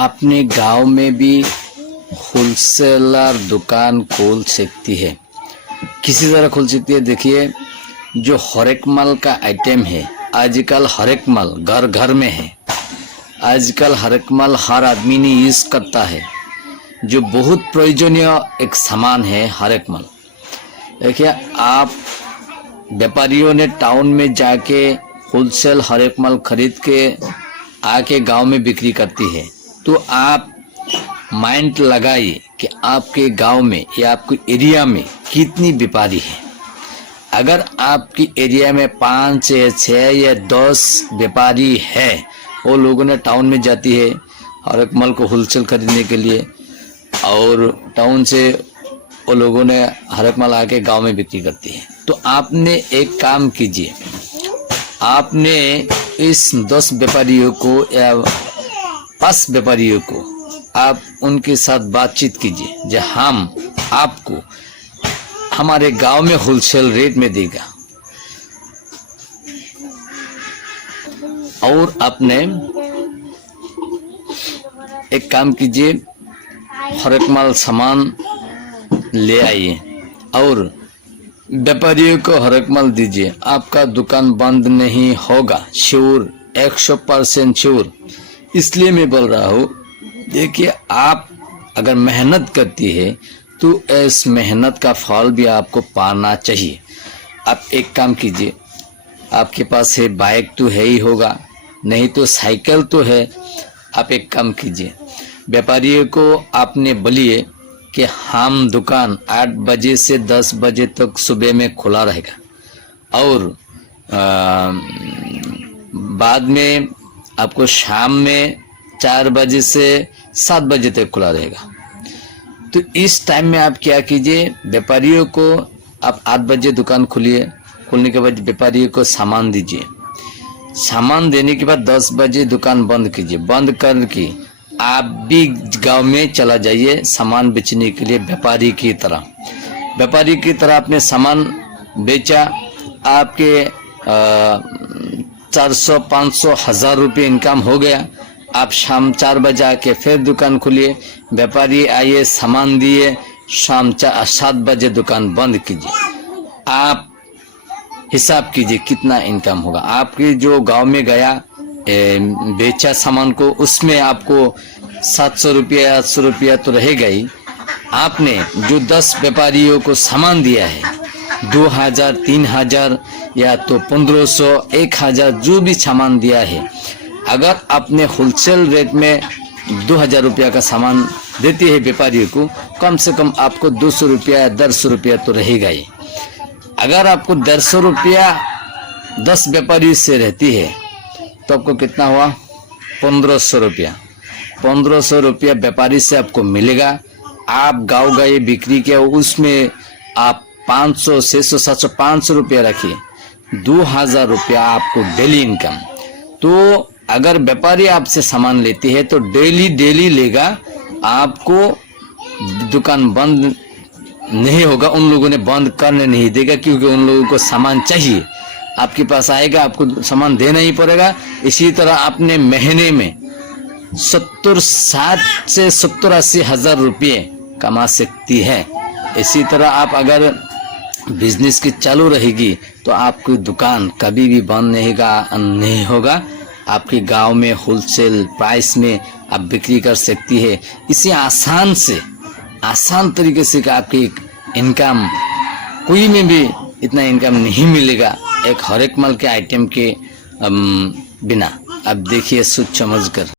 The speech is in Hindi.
अपने गांव में भी होलसेलर दुकान खोल सकती है। किसी तरह खोल सकती है। देखिए, जो हर एक माल का आइटम है, आजकल हर एक माल घर घर में है। आजकल हर एक माल हर आदमी ने यूज करता है, जो बहुत प्रयोजनीय एक सामान है हर एक माल। देखिए, आप व्यापारियों ने टाउन में जाके होलसेल हर एक माल खरीद के आके गांव में बिक्री करती है। तो आप माइंड लगाइए कि आपके गांव में या आपके एरिया में कितनी व्यापारी है। अगर आपकी एरिया में 5 या 6 या 10 व्यापारी है, वो लोगों ने टाउन में जाती है हर एक माल को होलसेल खरीदने के लिए, और टाउन से वो लोगों ने हर एक माल आके गांव में बिक्री करती है। तो आपने एक काम कीजिए, आपने इस 10 व्यापारियों को या 5 व्यापारियों को आप उनके साथ बातचीत कीजिए, जो हम आपको हमारे गांव में होलसेल रेट में देगा। और आपने एक काम कीजिए, हर एक माल सामान ले आइए और व्यापारियों को हर एक माल दीजिए। आपका दुकान बंद नहीं होगा, श्योर, 100% श्योर। इसलिए मैं बोल रहा हूँ, देखिए, आप अगर मेहनत करती है तो इस मेहनत का फल भी आपको पाना चाहिए। आप एक काम कीजिए, आपके पास है बाइक तो है ही होगा, नहीं तो साइकिल तो है। आप एक काम कीजिए, व्यापारियों को आपने बोलिए कि हम दुकान 8 बजे से 10 बजे तक सुबह में खुला रहेगा, और बाद में आपको शाम में 4 बजे से 7 बजे तक खुला रहेगा। तो इस टाइम में आप क्या कीजिए, व्यापारियों को आप 8 बजे दुकान खोलिए। खोलने के बाद व्यापारियों को सामान दीजिए। सामान देने के बाद 10 बजे दुकान बंद कीजिए। बंद करके आप भी गांव में चला जाइए सामान बेचने के लिए। व्यापारी की तरह आपने सामान बेचा, आपके 400, 500, 1000 रुपये इनकम हो गया। आप शाम 4 बजे आके फिर दुकान खोलिए, व्यापारी आइए, सामान दिए, शाम 7 बजे दुकान बंद कीजिए। आप हिसाब कीजिए कितना इनकम होगा। आपके जो गांव में गया बेचा सामान को, उसमें आपको 700 रुपया 800 रुपया तो रहेगा ही। आपने जो 10 व्यापारियों को सामान दिया है, 2000, 3000 या तो 1500, 1000, जो भी सामान दिया है, अगर आपने होलसेल रेट में 2000 रुपया का सामान देती है व्यापारियों को, कम से कम आपको 200 रुपया 150 रुपया तो रहेगा ही। अगर आपको 150 रुपया 10 व्यापारी से रहती है तो आपको कितना हुआ, 1500 रुपया। 1500 रुपया व्यापारी से आपको मिलेगा। आप गाँव गए, बिक्री किया, उसमें आप 500, 600, 700, 500 रुपया रखिए, 2000 रुपया आपको डेली इनकम। तो अगर व्यापारी आपसे सामान लेती है तो डेली लेगा, आपको दुकान बंद नहीं होगा। उन लोगों ने बंद करने नहीं देगा, क्योंकि उन लोगों को सामान चाहिए। आपके पास आएगा, आपको सामान देना ही पड़ेगा। इसी तरह आपने महीने में 60 से 80 हजार रुपये कमा सकती है। इसी तरह आप अगर बिजनेस की चालू रहेगी तो आपकी दुकान कभी भी बंद नहीं होगा। आपके गांव में होलसेल प्राइस में आप बिक्री कर सकती है। इसी आसान तरीके से आपकी इनकम, कोई में भी इतना इनकम नहीं मिलेगा एक हर एक माल के आइटम के बिना। अब देखिए सोच समझ कर।